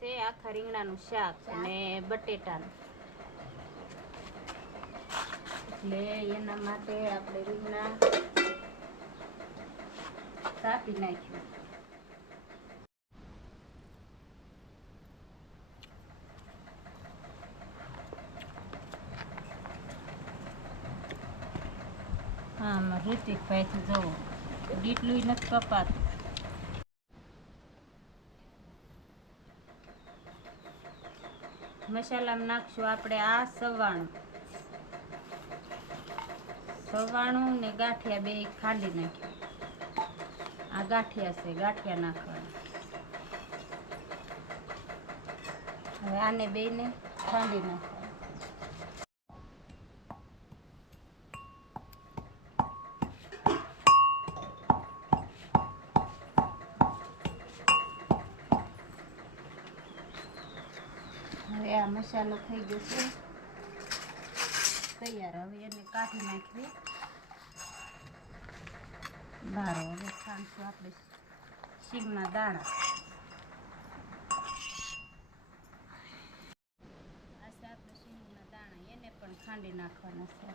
છે આખા રીંગણાનું શાક અને બટેટાનું. એટલે એના માટે આપણે રીંગણા કાપી નાખ્યું. હા, ઋતિકભાઈ થી જવું ડીટલું નથી કપાતું. મસાલામાં નાખશું આપણે આ સવાણું ને ગાંઠિયા બે ખાંડી નાખ્યું. આ ગાંઠિયા છે, ગાંઠિયા નાખવાના. હવે આને બેને ખાંડી નાખવા. હવે આ મસાલો થઈ ગયો છે તૈયાર. હવે એને કાઢી નાખવી બહાર. હવે ખાંડશું આપણે શીંગના દાણા. આ છે આપણે શીંગના દાણા, એને પણ ખાંડી નાખવાના છે.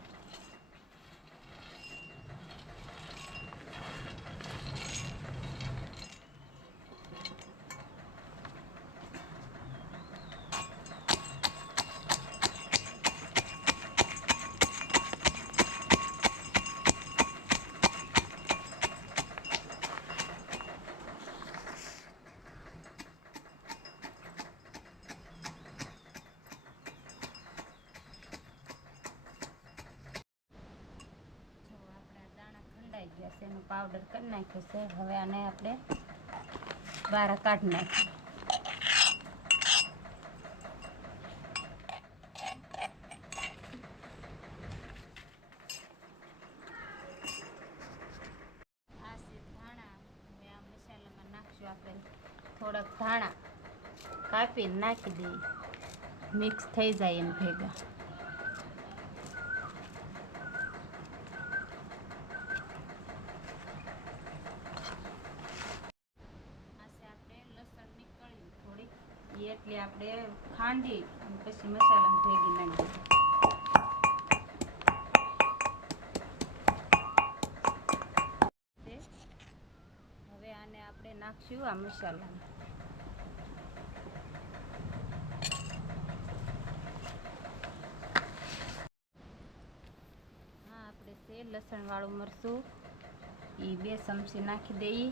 એનો પાવડર કરી નાખ્યો છે. હવે આને આપણે બહાર કાઢી નાખીએ. આ છે ધાણા. હવે આ મસાલામાં નાખશું આપણે થોડાક ધાણા કાપીને નાખી દઈએ, મિક્સ થઈ જાય એમ ભેગા. એટલે આપણે ખાંડી પછી મસાલા ભેગી નાખી દઈએ. હવે આને આપણે નાખશું આ મસાલામાં. હા, આપણે છે લસણ વાળું મરચું એ 2 ચમચી નાખી દઈએ.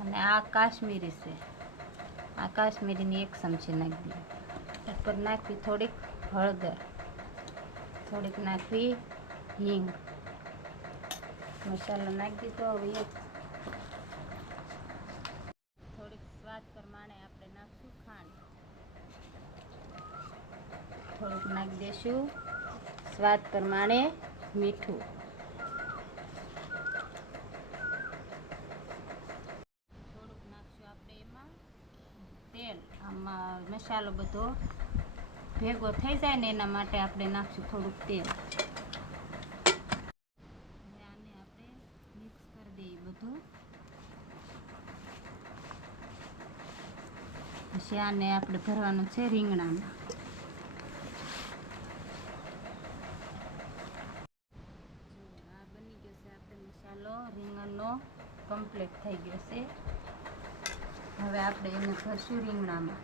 અને આ કાશ્મીરી છે, આ કાશ્મીરીની 1 ચમચી નાખી દઈએ. ઉપર નાખવી થોડીક હળદર, થોડીક નાખવી હિંગ. મસાલો નાખી દીધો. હવે થોડીક સ્વાદ પ્રમાણે આપણે નાખશું ખાંડ. થોડુંક નાખી દઈશું સ્વાદ પ્રમાણે મીઠું. થોડુંક નાખશું આપણે એમાં તેલ. આમાં મસાલો બધો ભેગો થઈ જાય ને એના માટે આપણે નાખશું થોડુંક તેલ. હવે આને આપણે મિક્સ કરી દઈએ બધું. પછી આને આપણે ભરવાનું છે રીંગણામાં. આ બની ગયો છે આપણે મસાલો રીંગણનો કમ્પ્લીટ થઈ ગયો છે. હવે આપણે એને ભરશું રીંગણામાં.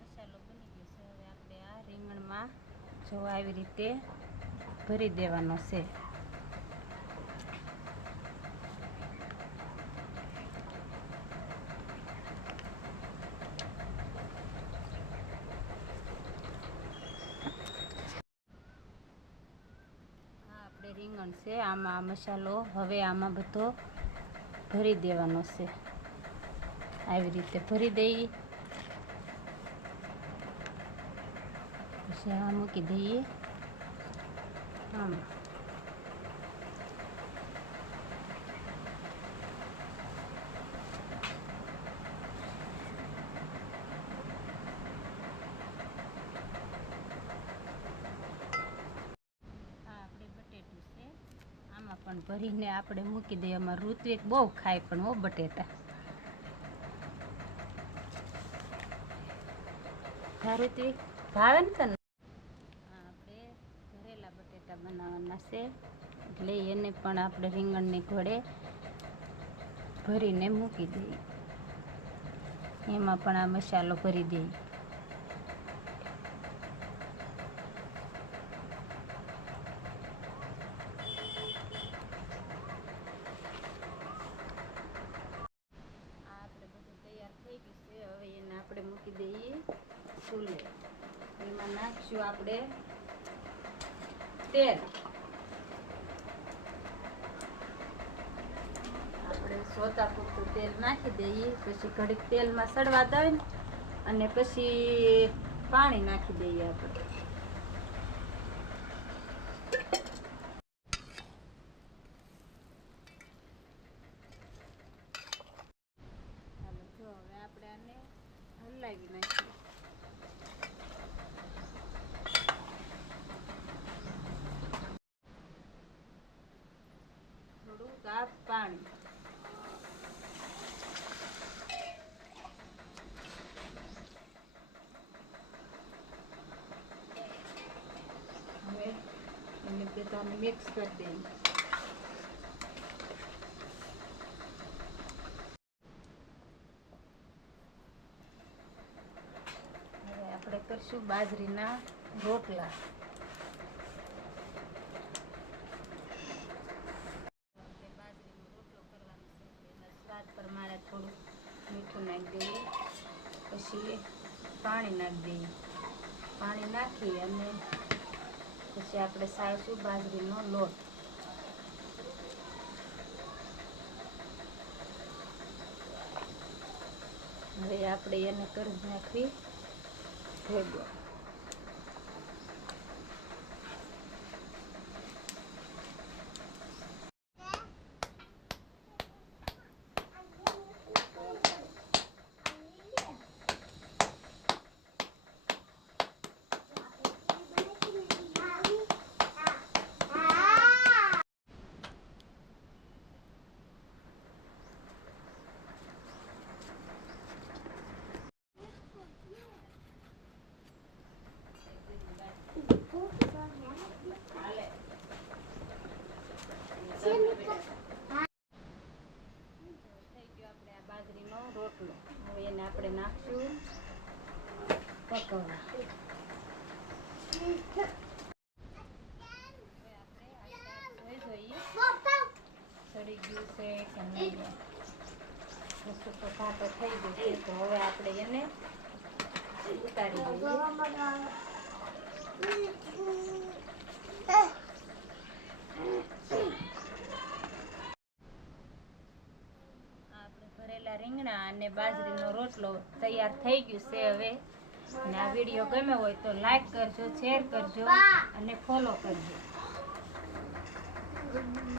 મસાલો બની ગયો છે. હવે આપણે આ રીંગણમાં જો આવી રીતે ભરી દેવાનો છે. રીંગણ છે આમાં મસાલો હવે આમાં બધો ભરી દેવાનો છે. આવી રીતે ભરી દઈએ. પછી આ મૂકી દઈએ આમાં. પણ ભરીને આપણે મૂકી દઈએ. અમારું ઋત્વિક બહુ ખાય પણ હો બટેટા. ઋત્વિક ભાવે ને તને? આપણે ભરેલા બટેટા બનાવવાના છે એટલે એને પણ આપણે રીંગણની ઘોડે ભરીને મૂકી દઈએ. એમાં પણ આ મસાલો ભરી દઈએ. આપણે મૂકી દઈએ ચૂલે. એમાં નાખશું આપણે તેલ. આપણે સોતા પૂરતું તેલ નાખી દઈએ. પછી ઘડીક તેલમાં સડવા દઈએ અને પછી પાણી નાખી દઈએ. આપણે જો હવે આપણે આને હલાવી નાખીએ. થોડું ગાપ પાણી. હવે એને બધાને મિક્સ કરી દઈએ. હવે આપણે કરશું બાજરીના રોટલા. સ્વાદ પ્રમાણે થોડું મીઠું નાખી દઈએ. પછી પાણી નાખી દઈએ. પાણી નાખી અને પછી આપણે સાળશું બાજરીનો લોટ. હવે આપણે એને કરી નાખવી ભેગો. બાજરીનો રોટલો. હવે એને આપણે નાખશું પકવવા. સડી ગયું છે કે નહીં, વસ્તુ તો કાંટો થઈ ગયો છે તો હવે આપણે એને ઉતારી દઈએ. ભરેલા રીંગણા અને બાજરીનો રોટલો તૈયાર થઈ ગયું છે. હવે અને આ વિડીયો ગમ્યો હોય તો લાઈક કરજો, શેર કરજો અને ફોલો કરજો.